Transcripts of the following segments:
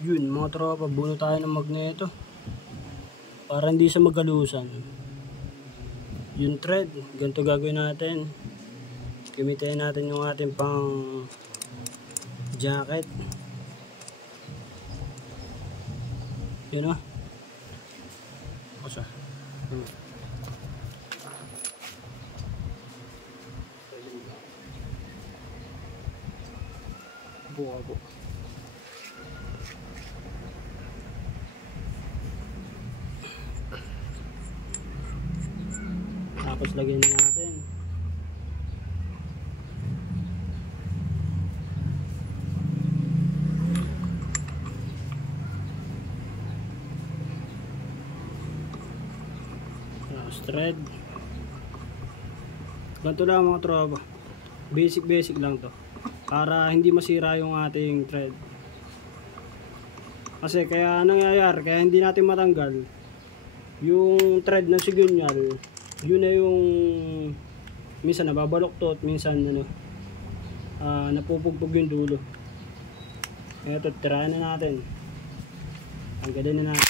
Yun mga tropa, buno tayo ng magneto para hindi siya magalusan. Yung thread, ganito gagawin natin. Gamitin natin yung ating pang jacket. Yun o. Asa? Buka po. Tapos lagyan na natin. Thread. Ganito lang mga tropa. Basic lang to. Para hindi masira yung ating thread. Kasi kaya nangyayari, kaya hindi natin matanggal yung thread ng sigunyal. Yun na yung minsan nababaloktot, minsan napupugpog yung dulo. Eto, tirahan na natin. Tanggalin na natin.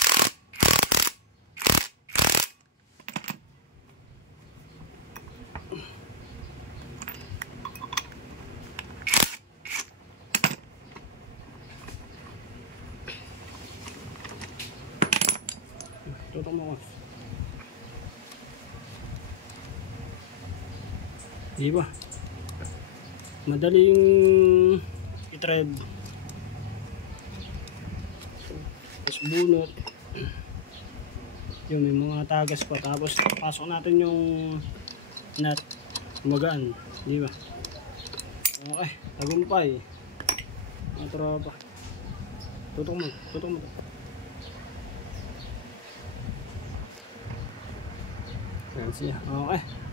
Tutok mo ko. Diba? Madaling i-thread. Tapos bunot. Yung may mga tagas pa. Tapos pasok natin yung nut. Magaan. Diba? Okay. Tagumpay. Mga tropa. Tutok mo. Tutok mo. Yan siya. Okay.